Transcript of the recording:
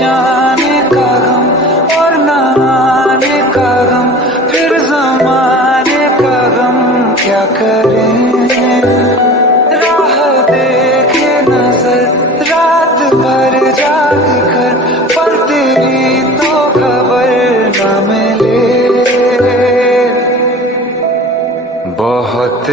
जाने का गम और न आने का गम, फिर जमाने का गम क्या करें। राह देखे नजर रात भर जाग कर, पर तेरी तो खबर न मिले। बहुत